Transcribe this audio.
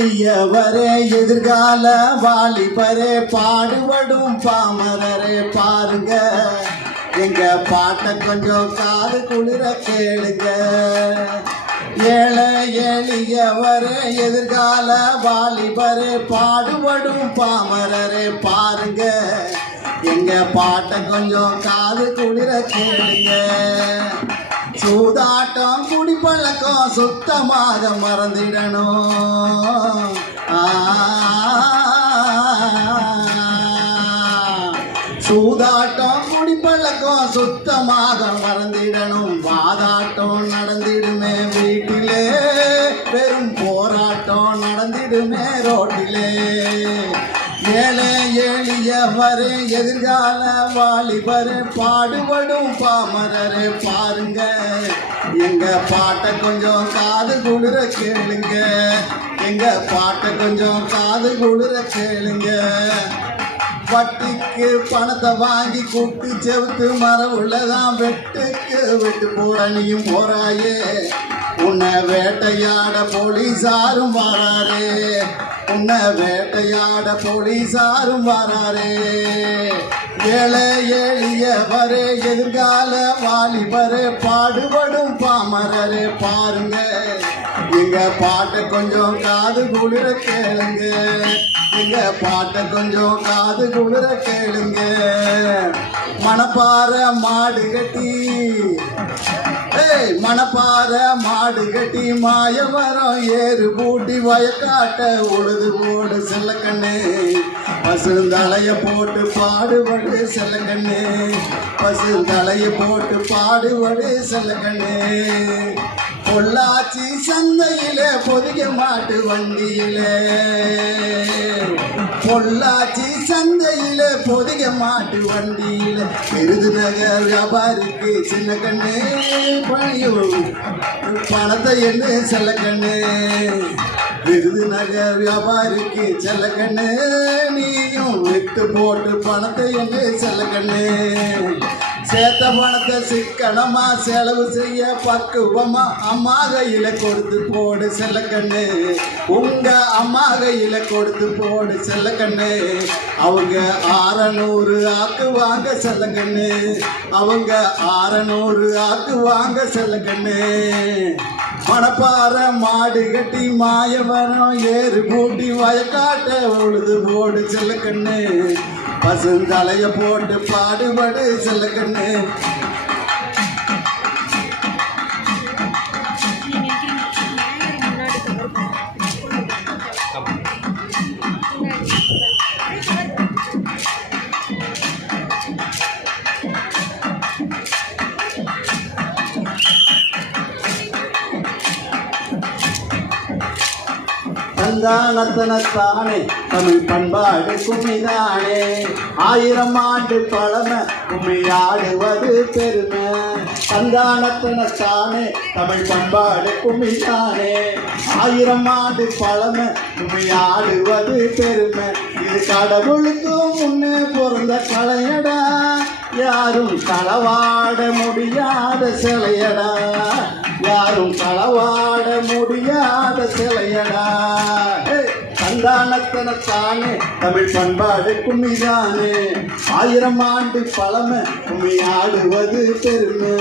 எளியவரே எதிர்கால வாலிபரே பாடுபடும் பாமரரே பாருங்க எங்க பாட்டை கொஞ்சம் காது குளிர கேளுங்க. ஏழை எளியவரே எதிர்கால வாலிபரே பாடுபடும் பாமரரே பாருங்க எங்க பாட்டை கொஞ்சம் காது குளிர கேளுங்க. சூதாட்டம் குடிப்பழக்கம் சுத்தமாக மறந்திடணும். சூதாட்டம் குடிப்பழக்கம் சுத்தமாக மறந்திடணும். வாதாட்டம் நடந்திடுமே வீட்டிலே, பெரும் போராட்டம் நடந்திடுமே ரோட்டிலே. ஏழை எளியவரே எதிர்கால வாலிபரே பாடுபடும் பாமரரே பாருங்க எங்க பாட்டை கொஞ்சம் காது குளிர கேளுங்க. எங்க பாட்டை கொஞ்சம் காது குளிர கேளுங்க. வட்டிக்கு பணத்தை வாங்கி கூட்டு செவுத்து மரம் உள்ளதான் வெட்டுக்கு விட்டு போற நீயும் போறாயே. உன்னை வேட்டையாட போலீசாரும் வராரே. உன்னை வேட்டையாட போலீசாரும் வராரே. ஏழை எளியவரே எதிர்கால வாலிபரே பாடுபடும் பாமரரே பாருங்க எங்க பாட்டை கொஞ்சம் காது குளிர கேளுங்க. எங்க பாட்டை கொஞ்சம் காது குளிர கேளுங்க. மணப்பாறை மாடு கட்டி மணப்பாறை மாடு கட்டி மாயவரம் ஏறு பூட்டி வயக்காட்ட உழுது போடு செல்லக்கண்ணு. பசுந்தலைய போட்டு பாடுபடு செல்லக்கண்ணு. பசுந்தலைய போட்டு பாடுபடு செல்லக்கண்ணு. பொள்ளாச்சி சந்தையிலே பொதிக மாட்டு வண்டியிலே. பொள்ளாச்சி சந்தையிலே பொதிக மாட்டு வண்டியிலே. விருதுநகர் வியாபாரிக்கு சின்ன கண்ணு பணியும் பணத்தை என்ன செல்ல கண்ணு. விருதுநகர் வியாபாரிக்கு செல்ல கண்ணு நீயும் விட்டு போட்டு பணத்தை என்ன செல்ல கண்ணு. சேர்த்த பணத்தை சிக்கனமா செலவு செய்ய பக்குவமா அம்மா கையில கொடுத்து போடு செல்லக்கண்ணு. உங்க அம்மா கையில கொடுத்து போடு செல்லக்கண்ணு. அவங்க 600 ஆக்குவாங்க செல்லக்கண்ணு. அவங்க 600 ஆக்குவாங்க செல்லக்கண்ணு. மணப்பாறை மாடு கட்டி மாயவரம் ஏறு பூட்டி வயக்காட்ட உழுது போடு செல்லக்கண்ணு. பசுந்தலைய போட்டு பாடுபடு செல்லக்கண்ணு. தந்தானத்தனத்தானே தமிழ் பண்பாடு கும்மிதானே. 1000 ஆண்டு பழமை கும்மியாடுவது பெருமை. தந்தானத்தனத்தானே தமிழ் பண்பாடு கும்மிதானே. 1000 ஆண்டு பழமை கும்மியாடுவது பெருமை. இது கடவுளுக்கும் முன்னே பிறந்த கலையடா. யாரும் களவாட முடியாத சிலையடா. யாரும் களவாட முடியாத சிலையடா. சந்தானத்தனத்தானே தமிழ் பண்பாடு கும்மிதானே. 1000 ஆண்டு பழமை கும்மியாடுவது பெருமை.